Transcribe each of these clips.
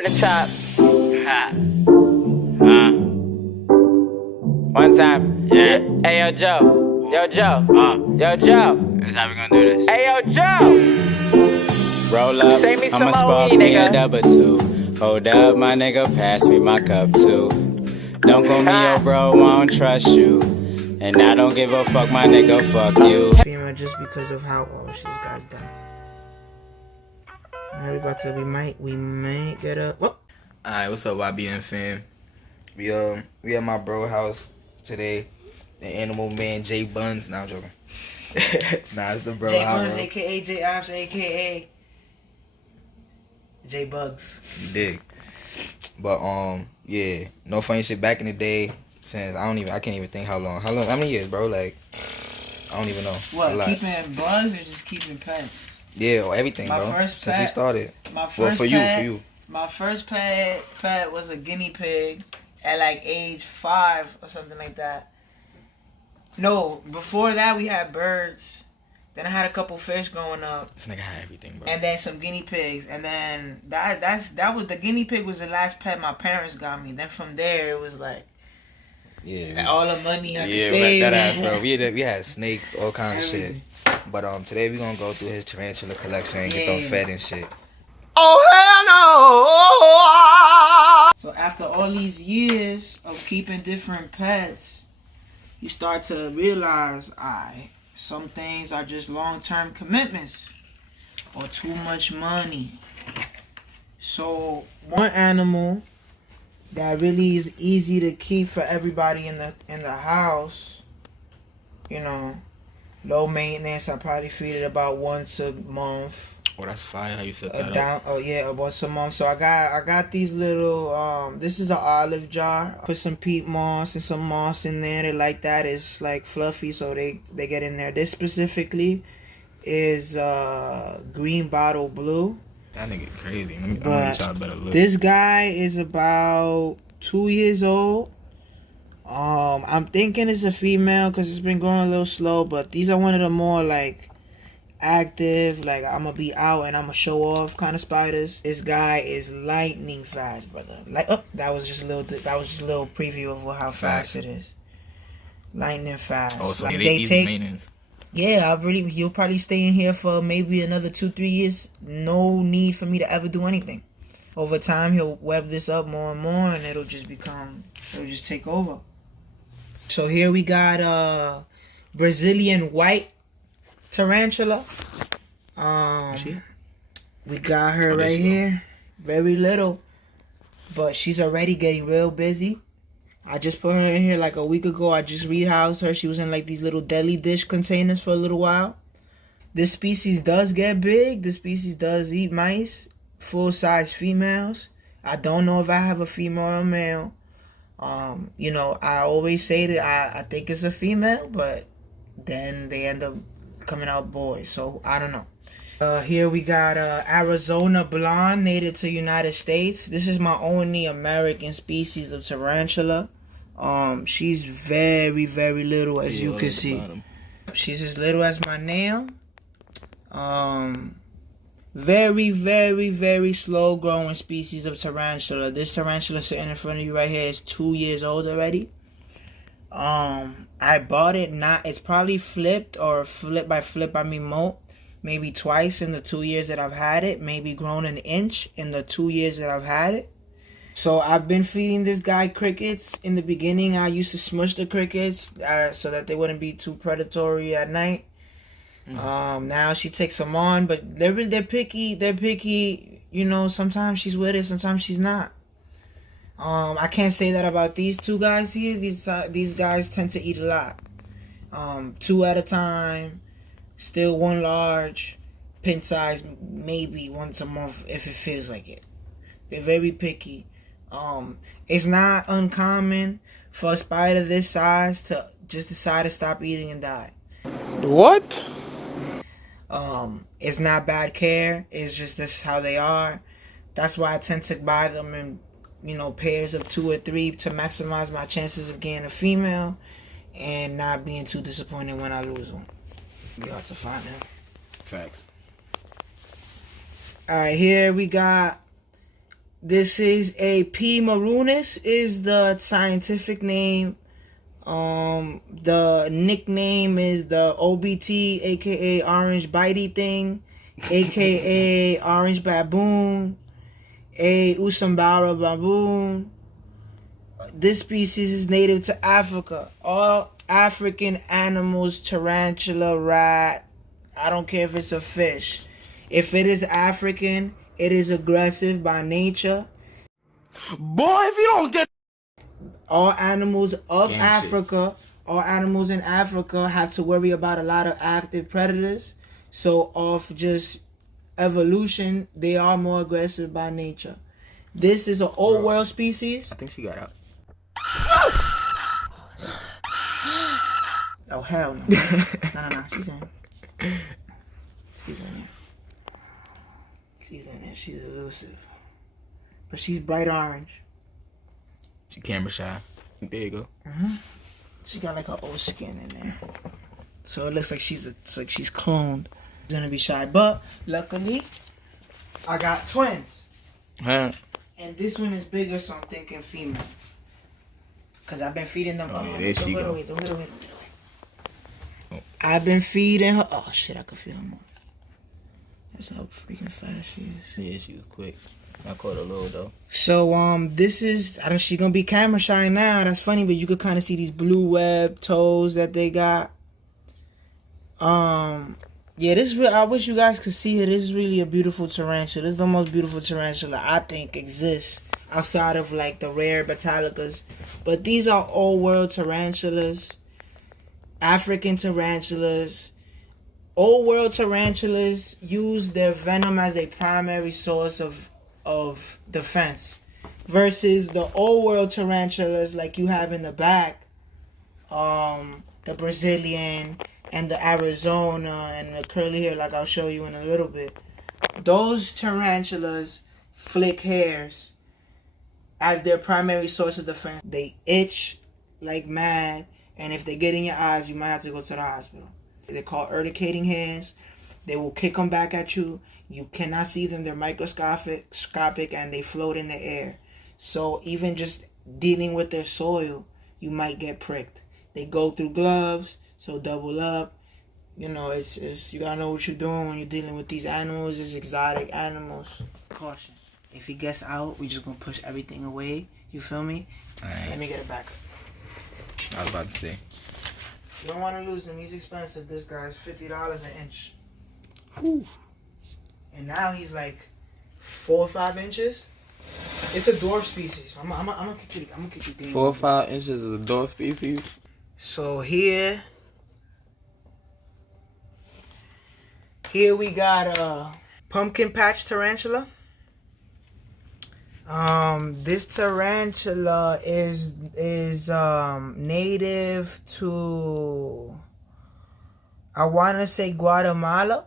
The top. One time. Yeah. Hey, yo, Joe. Yo, Joe. Yo, Joe. That's how we gonna do this. Hey, yo, Joe. Roll up, Save me some I'ma more spark weed, me a nigga. double two. Hold up, my nigga, pass me my cup too. Don't call me yo bro, I don't trust you. And I don't give a fuck, my nigga, fuck you. Female just because of how she's guys done. Now we about to we might get a Alright, what's up, YBN fam? We at my bro house today. The animal man Jbunz. Nah, I'm joking. Nah, it's the bro Jbunz, Jairo. aka J Ops, aka J Bugs. You dig? But yeah, no funny shit. Back in the day, since I can't even think how many years, bro? Like I don't even know. What, keeping bugs or just keeping pets? Yeah, or everything, My bro. first Since we pet- started. My first Well, for pet, you. My first pet was a guinea pig at like age 5 or something like that. No, before that we had birds. Then I had a couple fish growing up. This nigga had everything, bro. And then some guinea pigs. And then that was the guinea pig was the last pet my parents got me. Then from there it was like all the money I could save. Yeah, that ass, bro. We had snakes, all kinds of shit. But today we gonna go through his tarantula collection and get them fed and shit. Oh hell no! So after all these years of keeping different pets, you start to realize, some things are just long-term commitments or too much money. So one animal that really is easy to keep for everybody in the house, you know, low maintenance. I probably feed it about once a month. Oh, that's fire how you set that up. Once a month. So I got these little this is an olive jar. Put some peat moss and some moss in there. They like that. It's like fluffy, so they get in there. This specifically is green bottle blue. That nigga crazy. I'm gonna get y'all a better look. This guy is about 2 years old. I'm thinking it's a female because it's been growing a little slow, but these are one of the more like active, like I'm gonna be out and I'm gonna show off kind of spiders. This guy is lightning fast, brother. That was just a little preview of how fast it is. Lightning fast. Oh, so like, they easy maintenance. Yeah, he'll probably stay in here for maybe another 2-3 years. No need for me to ever do anything. Over time, he'll web this up more and more, and it'll just take over. So here we got Brazilian white tarantula. We got her right here. Very little, but she's already getting real busy. I just put her in here like a week ago. I just rehoused her. She was in like these little deli dish containers for a little while. This species does get big. This species does eat mice. Full-size females. I don't know if I have a female or a male. You know, I always say that I think it's a female, but then they end up coming out boys. So I don't know. Here we got Arizona blonde, native to United States. This is my only American species of tarantula. She's very, very little, as you can see. She's as little as my nail. Very, very, very slow growing species of tarantula. This tarantula sitting in front of you right here is 2 years old already. I bought it it's probably flipped, or by flip I mean molt, maybe twice in the 2 years that I've had it, maybe grown an inch in the 2 years that I've had it. So I've been feeding this guy crickets. In the beginning I used to smush the crickets so that they wouldn't be too predatory at night. Now she takes them on, but they're picky, you know. Sometimes she's with it, sometimes she's not. I can't say that about these two guys here. These guys tend to eat a lot. 2 at a time, still one large, pin size maybe once a month if it feels like it. They're very picky. It's not uncommon for a spider this size to just decide to stop eating and die. What? It's not bad care. It's just that's how they are. That's why I tend to buy them in, you know, pairs of 2 or 3 to maximize my chances of getting a female and not being too disappointed when I lose them. You have to find them. Facts. All right, here we got This is a P. maroonus is the scientific name. The nickname is the OBT, aka orange bitey thing, aka orange baboon, a Usambara baboon. This species is native to Africa. All African animals, tarantula, rat, I don't care if it's a fish. If it is African, it is aggressive by nature. Boy, if you don't get All animals of Damn Africa, all animals in Africa have to worry about a lot of active predators. So off just evolution, they are more aggressive by nature. This is an old world species. I think she got out. Oh hell no. No, she's in. She's in there. She's in there. She's elusive. But she's bright orange. She camera shy. There you go. She got like her old skin in there. So it looks like she's cloned. She's gonna be shy. But luckily I got twins. Huh? And this one is bigger, so I'm thinking female. Cause I've been feeding them. Oh, yeah, there she go. Don't get away. I've been feeding her. Oh shit, I could feel her more. That's how freaking fast she is. Yeah, she was quick. I caught her low though. So this is she gonna be camera shy now. That's funny, but you could kind of see these blue web toes that they got. Yeah, this is I wish you guys could see it. This is really a beautiful tarantula. This is the most beautiful tarantula I think exists outside of like the rare Battalicas. But these are old world tarantulas, African tarantulas. Old world tarantulas use their venom as a primary source of defense, versus the old world tarantulas like you have in the back, the Brazilian and the Arizona and the curly hair, like I'll show you in a little bit. Those tarantulas flick hairs as their primary source of defense. They itch like mad, and if they get in your eyes, you might have to go to the hospital. They're called urticating hairs. They will kick them back at you. You cannot see them. They're microscopic, and they float in the air. So even just dealing with their soil, you might get pricked. They go through gloves, so double up. You know, it's you gotta know what you're doing when you're dealing with these animals. It's exotic animals. Caution. If he gets out, we just gonna push everything away. You feel me? Alright. Let me get it back. I was about to say. You don't want to lose him. He's expensive. This guy's $50 an inch. Whew. And now he's like 4 or 5 inches. It's a dwarf species. I'm gonna kick you game. 4 or 5 inches is a dog species. So here we got a pumpkin patch tarantula. This tarantula is native to, I want to say, Guatemala.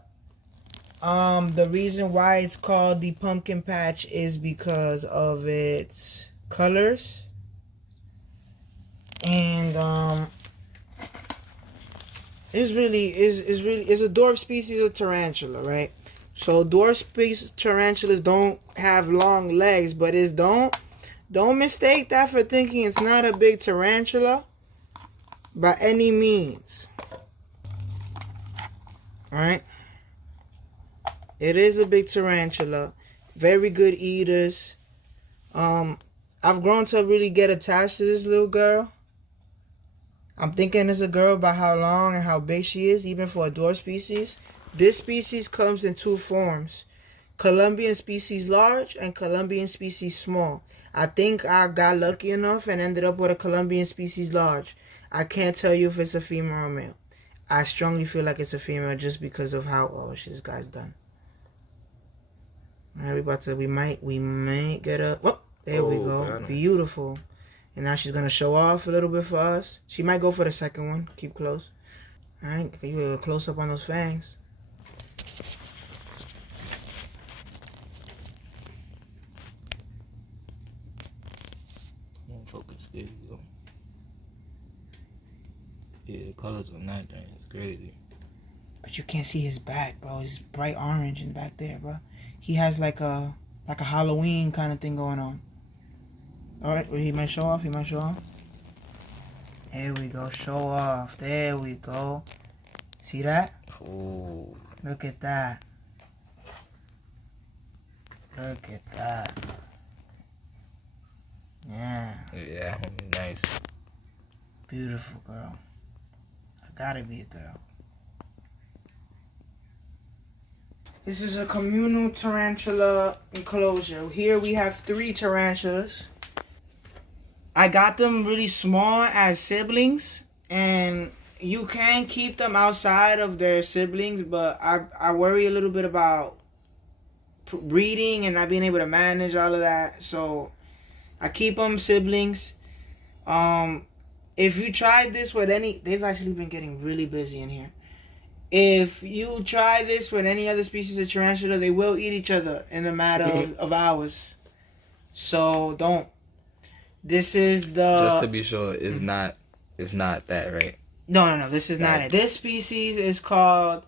The reason why it's called the pumpkin patch is because of its colors. And it's a dwarf species of tarantula, right? So dwarf species tarantulas don't have long legs, but don't mistake that for thinking it's not a big tarantula by any means. Alright? It is a big tarantula. Very good eaters. I've grown to really get attached to this little girl. I'm thinking it's a girl by how long and how big she is, even for a dwarf species. This species comes in 2 forms. Colombian species large and Colombian species small. I think I got lucky enough and ended up with a Colombian species large. I can't tell you if it's a female or male. I strongly feel like it's a female just because of how, oh shit, this guy's done. Alright, we might get a, oh, there we go. Beautiful. And now she's gonna show off a little bit for us. She might go for the second one. Keep close. Alright, you get a close up on those fangs. Focus, there you go. Yeah, the colors on that thing is crazy. But you can't see his back, bro. He's bright orange in back there, bro. He has like a like a Halloween kind of thing going on. All right, well, he might show off. He might show off. There we go. Show off. There we go. See that? Ooh. Look at that. Look at that. Yeah. Yeah, nice. Beautiful girl. I gotta be a girl. This is a communal tarantula enclosure. Here we have 3 tarantulas. I got them really small as siblings, and you can keep them outside of their siblings, but I worry a little bit about breeding and not being able to manage all of that. So I keep them siblings. If you tried this with any, they've actually been getting really busy in here. If you try this with any other species of tarantula, they will eat each other in a matter of hours. So don't. This is the... Just to be sure, it's not that, right? No. This is not it. This species is called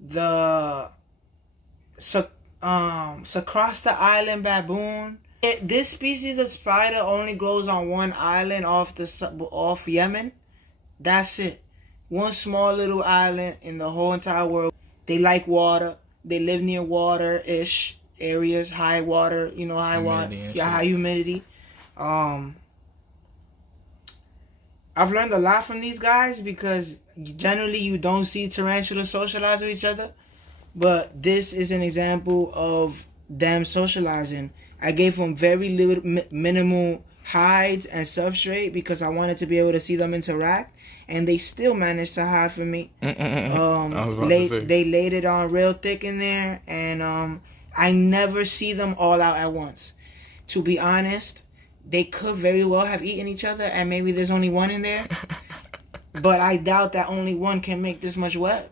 the Sacrosta Island baboon. This species of spider only grows on one island off Yemen. That's it. One small little island in the whole entire world. They like water. They live near water-ish areas, high water, high water, high humidity. I've learned a lot from these guys because generally you don't see tarantulas socialize with each other, but this is an example of them socializing. I gave them very little, minimal hides and substrate because I wanted to be able to see them interact, and they still managed to hide from me. They laid it on real thick in there, and I never see them all out at once. To be honest, they could very well have eaten each other, and maybe there's only one in there. But I doubt that only one can make this much web.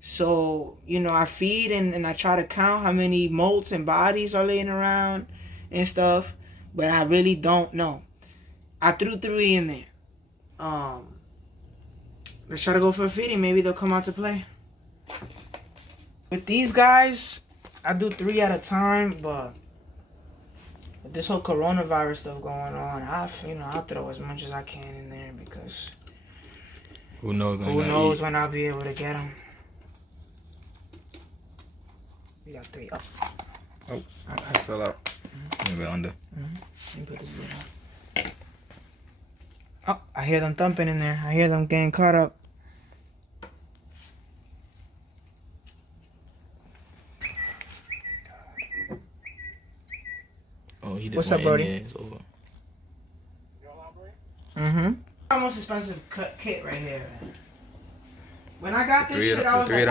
So, I feed and I try to count how many molts and bodies are laying around and stuff. But I really don't know. I threw 3 in there. Let's try to go for a feeding. Maybe they'll come out to play. With these guys, I do 3 at a time, but with this whole coronavirus stuff going on, I'll throw as much as I can in there because who knows when I'll be able to get them. We got 3 up. Oh, I fell out. Maybe under. Let me put this bit up. Oh, I hear them thumping in there. I hear them getting caught up. Oh, he just What's up, Brody? It's over. Most expensive kit right here. When I got this shit, I was like,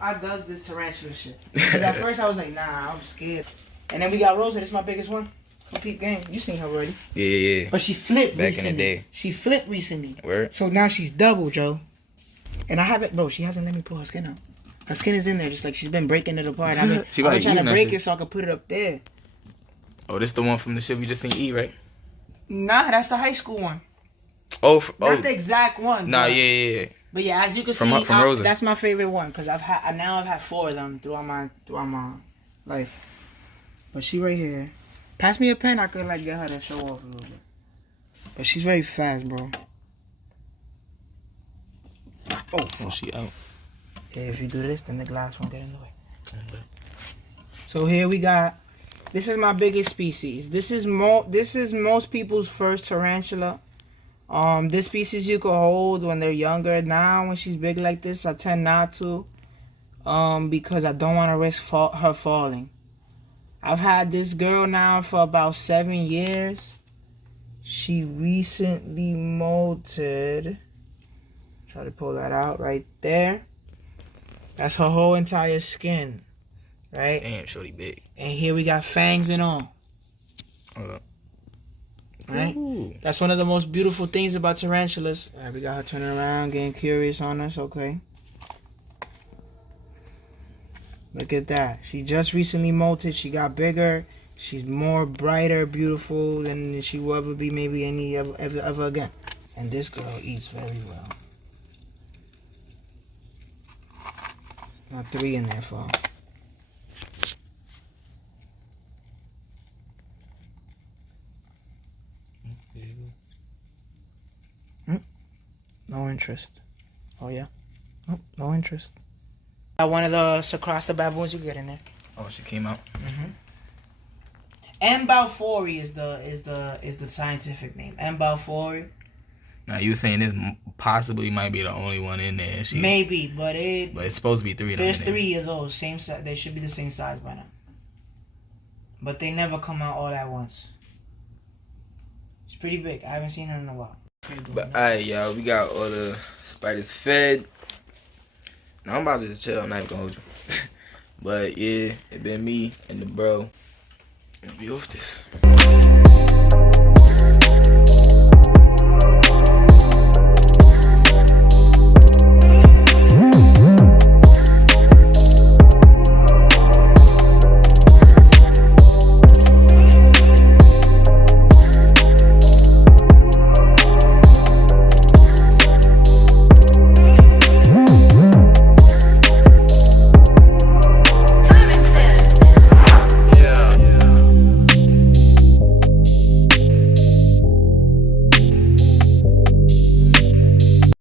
I does this tarantula shit. Because at first I was like, nah, I'm scared. And then we got Rosa. This is my biggest one. Complete game. You seen her already. Yeah. But she flipped back recently. in the day. She flipped recently. Where? So now she's double, Joe. And I haven't, bro, she hasn't let me pull her skin out. Her skin is in there, just like she's been breaking it apart. I've been trying to break it so I could put it up there. Oh, this the one from the shit we just seen eat, right? Nah, that's the high school one. Not the exact one. Nah, but, yeah. But yeah, as you can see, from Rosa. That's my favorite one because I've had 4 of them throughout my life. But she right here. Pass me a pen, I could get her to show off a little bit. But she's very fast, bro. Oh, she out. Yeah, if you do this, then the glass won't get in the way. Okay. So here we got. This is my biggest species. This is most people's first tarantula. This species you could hold when they're younger. Now, when she's big like this, I tend not to. Because I don't want to risk her falling. I've had this girl now for about 7 years. She recently molted. Try to pull that out right there. That's her whole entire skin. Right? Damn, shorty big. And here we got fangs and all. Hold up. Right? Ooh. That's one of the most beautiful things about tarantulas. All right, we got her turning around, getting curious on us. Okay. Look at that. She just recently molted. She got bigger. She's more brighter, beautiful than she will ever be maybe ever again. And this girl eats very well. Got 3 in there, for. No interest. Oh yeah. Oh, no interest. One of the across the baboons you get in there. Oh, she came out. M. balfouri is the scientific name. M. balfouri. Now you saying this possibly might be the only one in there. Maybe, but it's supposed to be 3 of them. There's 3 of those same size. They should be the same size by now. But they never come out all at once. It's pretty big. I haven't seen her in a while. But alright, y'all, we got all the spiders fed. Now I'm about to just chill. I'm not even gonna hold you. But yeah, it been me and the bro. And we off this.